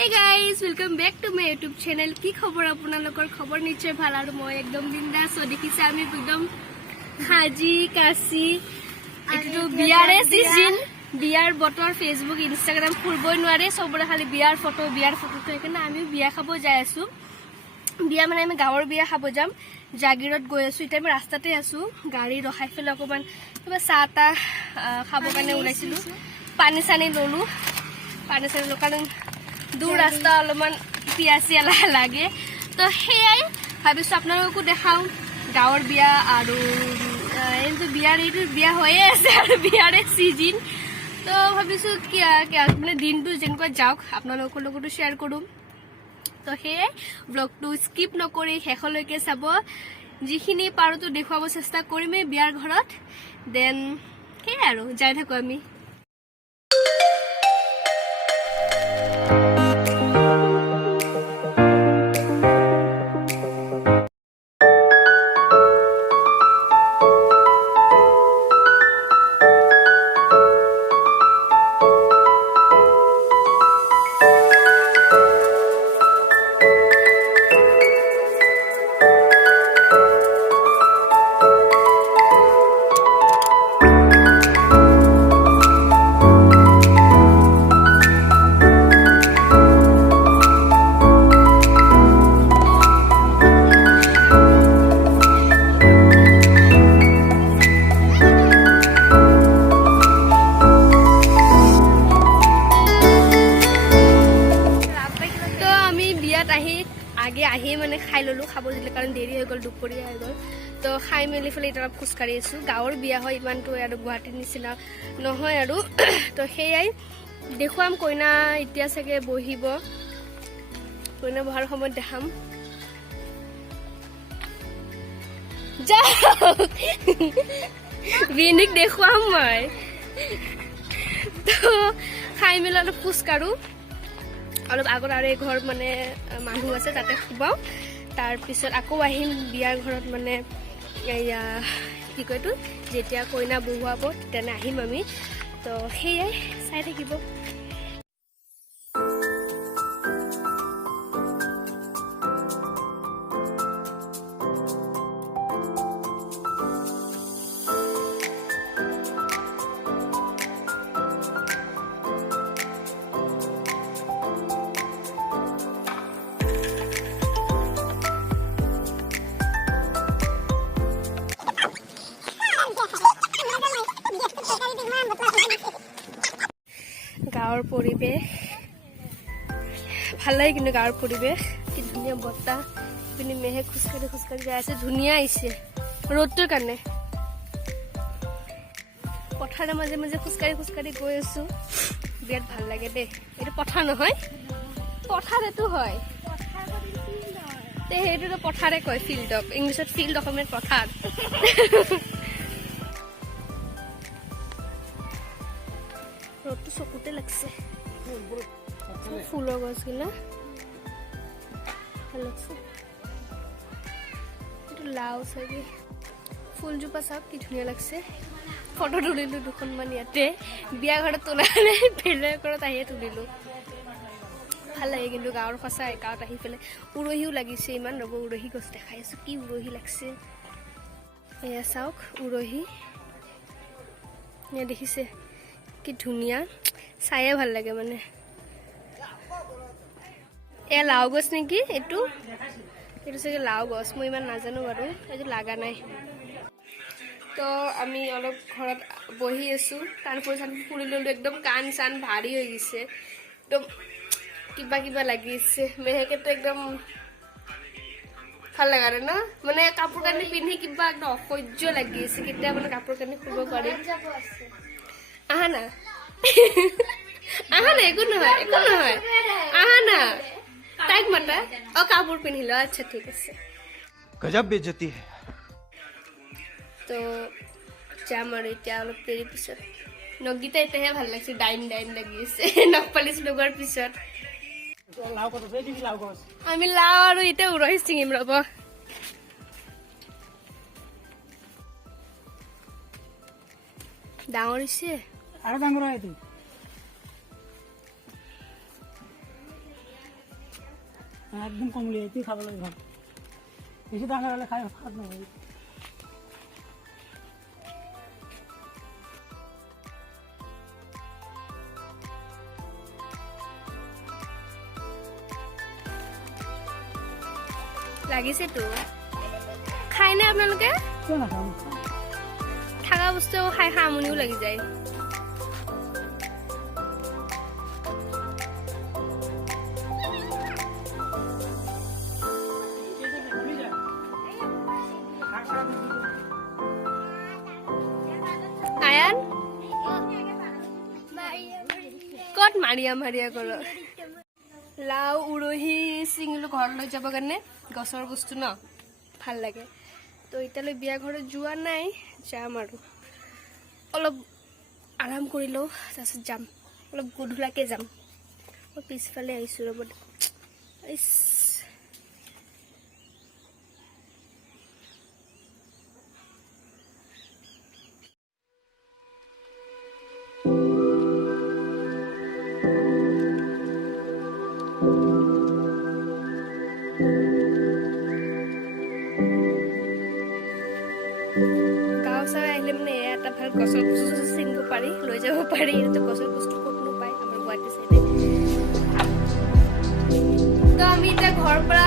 Hey guys, welcome back to my YouTube channel. কি খবৰ আপোনালোকৰ খবৰ নিশ্চয় ভাল আৰু মই একদম বিন্দাছ দেখিছে আমি একদম হাজি কাছি এটো বিয়াৰে সিজন বিয়াৰ বতৰ ফেসবুক ইনষ্টাগ্ৰাম ফুলবই নোৱাৰে সবৰে খালি বিয়াৰ ফটো তো এখানে আমি বিয়া খাব যাই আছো বিয়া মানে আমি গাঁৱৰ বিয়া খাব যাম জাগিৰত গৈ আছো এটা আমি ৰাস্তাতে আছো গাড়ী ৰখাই ফেলে অকমান কিবা চাটা খাব কাৰণে ওলাইছিলো পানী চানি ললো পানী চানি লোকান दूर रास्ता अलमान पियासिया लागे तो हेयाई भाबिसु आपनालोकको देखाऊ गाँवर बिया आरु एतो बिया होये आछे आरु बियारे सिजन तो भाबिसु क्या माने दिनटो जेनका जाওক आपनालोকৰ লগতো শেয়াৰ কৰো तो हेयाई ब्लगটো স্কিপ নকৰি হেখলৈকে চাব যিখিনি পাৰোতো দেখুৱাব চেষ্টা কৰিমে বিয়াৰ ঘৰত দেন কে আৰু যাই থাকো আমি आगे माने खाई ललो खाब दिले कारण देरी हो गल दुपरिया हो गल तो खाई मेली फेले इतना खुजकाढ़ी आसो गाँवर बिया है इमानटो आरो गुवाहाटीर निचिना নহয় आरो तो हेयाई देखुवाम कइना इतिया सके बहिब कइना बहार समय देखाम जा बिनिक देखुवाम मैं तो खाई मेला अलप खुजकाढ़ो अलप आगर आरो घर माने मानु আছে তাতে খুবাও তাৰ পিছত আকৌ আহিম বিয়াৰ ঘৰত মানে এয়া কি কয়টো যেতিয়া কইনা বহুৱাব তেনে আহিম আমি তো হেয়াই চাই থাকিব गाँवर परिवेश ভাল লাগে কিন্তু গাঁৱৰ পৰিৱেশ কি ধুনীয়া বতাহ পিনি মেহে খুজকাঢ়ি যাই আছে ধুনীয়া আহিছে ৰ'দটোৰ কাৰণে পথাৰৰ মাজে মাজে খুজকাঢ়ি গৈ আছো বিৰাট ভাল লাগে দে এইটো পথাৰ নহয় পথাৰ এটো হয় তে হেইটো পথাৰে কয় ফিল্ডক ইংলিছত ফিল্ড অসমীয়াত পথাৰ ৰোদটো চকুতে লাগছে ফুলৰ গছগিলা ভাল লাগছে এইটো লাও চাগে ফুলজোপা চাওক কি ধুনীয়া লাগছে ফটো তুলিলো দুখনমান ইয়াতে বিয়া ঘৰত তোলা নাই বেলেগ ঘৰত আহিয়ে তুলিলো ভাল লাগে কিন্তু গাঁৱৰ সঁচা গাঁৱত আহি পেলাই উৰহিও লাগিছে ইমান ৰ'ব উৰহি গছ দেখাই আছো কি উৰহি লাগছে এয়া চাওক উৰহি এয়া দেখিছে কি ধুনীয়া চায়ে ভাল লাগে মানে এ লাও গছ নেকি এটো চাগে লাও গছ মই ইমান নাজানো বাৰু এইটো লাগা নাই তো আমি অলপ ঘৰত বহি আছো তারপর চান ফুলি ললো একদম কান চান ভারী হৈ গৈছে একদম কিবা লাগিছে মেহেকে তো একদম ভাল লাগা না মানে কাপোৰ কানি পিন্ধি কিবা একদম অসহ্য লাগিছে কেতিয়া মানে কাপোৰ কানি খুব পাৰি আহা না একো নহয় আহা না তাইক মাতা ও কাপোৰ পিন্ধিলো আচ্ছা ঠিক আছে গজব বেজতি হে তো যাম আৰু এতিয়া অলপ দেৰি পিছত নগীতা এতিয়াহে ভাল লাগছে ডাইন লাগি আছে নকপালিছ লগৰ পিছত আমি লাও আৰু এতিয়া উৰহি ছিঙিম ৰ'ব ডাঙৰ হৈছে আৰু ডাঙৰ হয় এইটো একদম কমলি এটি খাবলৈ ভাল বেছি ডাঙৰ হ'লে খাই ভাত নহয় লাগিছে তো খাই নে আপোনালোকে কিয় নাখাম থাকা বস্তু খাই আমনিও লাগি যায় আয়ান কত মাৰিয়া মাৰিয়া কৰ লাও উৰহি চিঙিলো ঘৰলৈ যাব কাৰণে গছৰ বস্তু ন ভাল লাগে তো এতিয়ালৈ বিয়া ঘৰত যোৱা নাই যাম আৰু অলপ আৰাম কৰি লওঁ তাৰপিছত যাম অলপ গধূলাকে যাম মই পিছফালে আহিছোঁ ৰ'ব গাঁও চাই আহিলে মানে এয়া এটা ভাল গছৰ বস্তু চিনিব পাৰি লৈ যাব পাৰি এইটো গছৰ বস্তু ক'তনো পায় আমাৰ গুৱাহাটী চাইডে তো আমি এতিয়া ঘৰৰ পৰা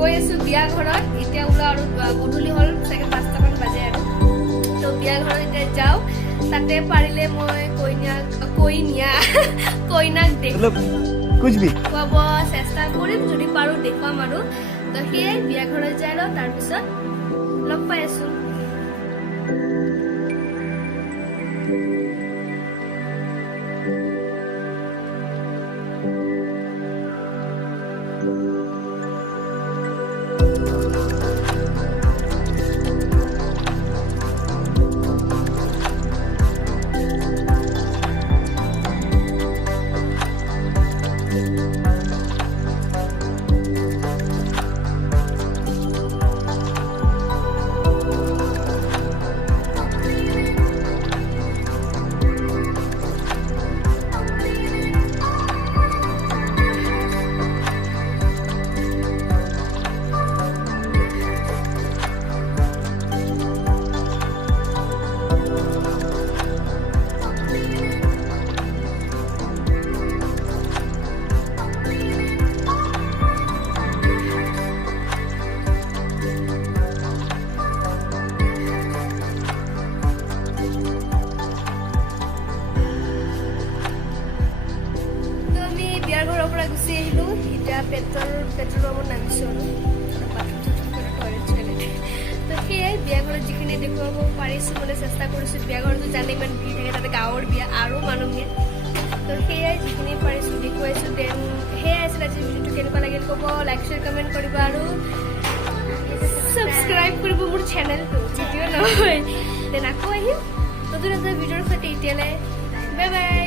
গৈ আছো বিয়া ঘৰত এতিয়া ওলাও আৰু গধূলি হ'ল চাগে 5টামান বাজে আৰু তো বিয়া ঘৰত এতিয়া যাওঁ তাতে পাৰিলে মই কইনাক मतलब कुछ भी খুৱাব চেষ্টা কৰিম যদি পাৰো দেখুৱাম আৰু তো সেয়ে বিয়া ঘৰত যাই লওঁ তাৰপিছত লগ পাই আছো গুচি আহিলো এতিয়া পেট্ৰল পাম্পত নামিছো আৰু তো সেয়াই বিয়া ঘৰত যিখিনি দেখুৱাব পাৰিছো মানে চেষ্টা কৰিছো বিয়া ঘৰতো জানে ইমান ভিৰ থাকে তাতে গাঁৱৰ বিয়া আৰু মানুহ ভিৰ তো সেয়াই যিখিনি পাৰিছো দেখুৱাইছো দেন সেয়াই আছিল আজি ভিডিঅ'টো কেনেকুৱা লাগিল ক'ব লাইক শ্বেয়াৰ কমেণ্ট কৰিব আৰু ছাবস্ক্ৰাইব কৰিব মোৰ চেনেলটো ভিডিঅ' নহয় দেন আকৌ আহিম নতুন এটা ভিডিঅ'ৰ সৈতে এতিয়ালৈ বাই বাই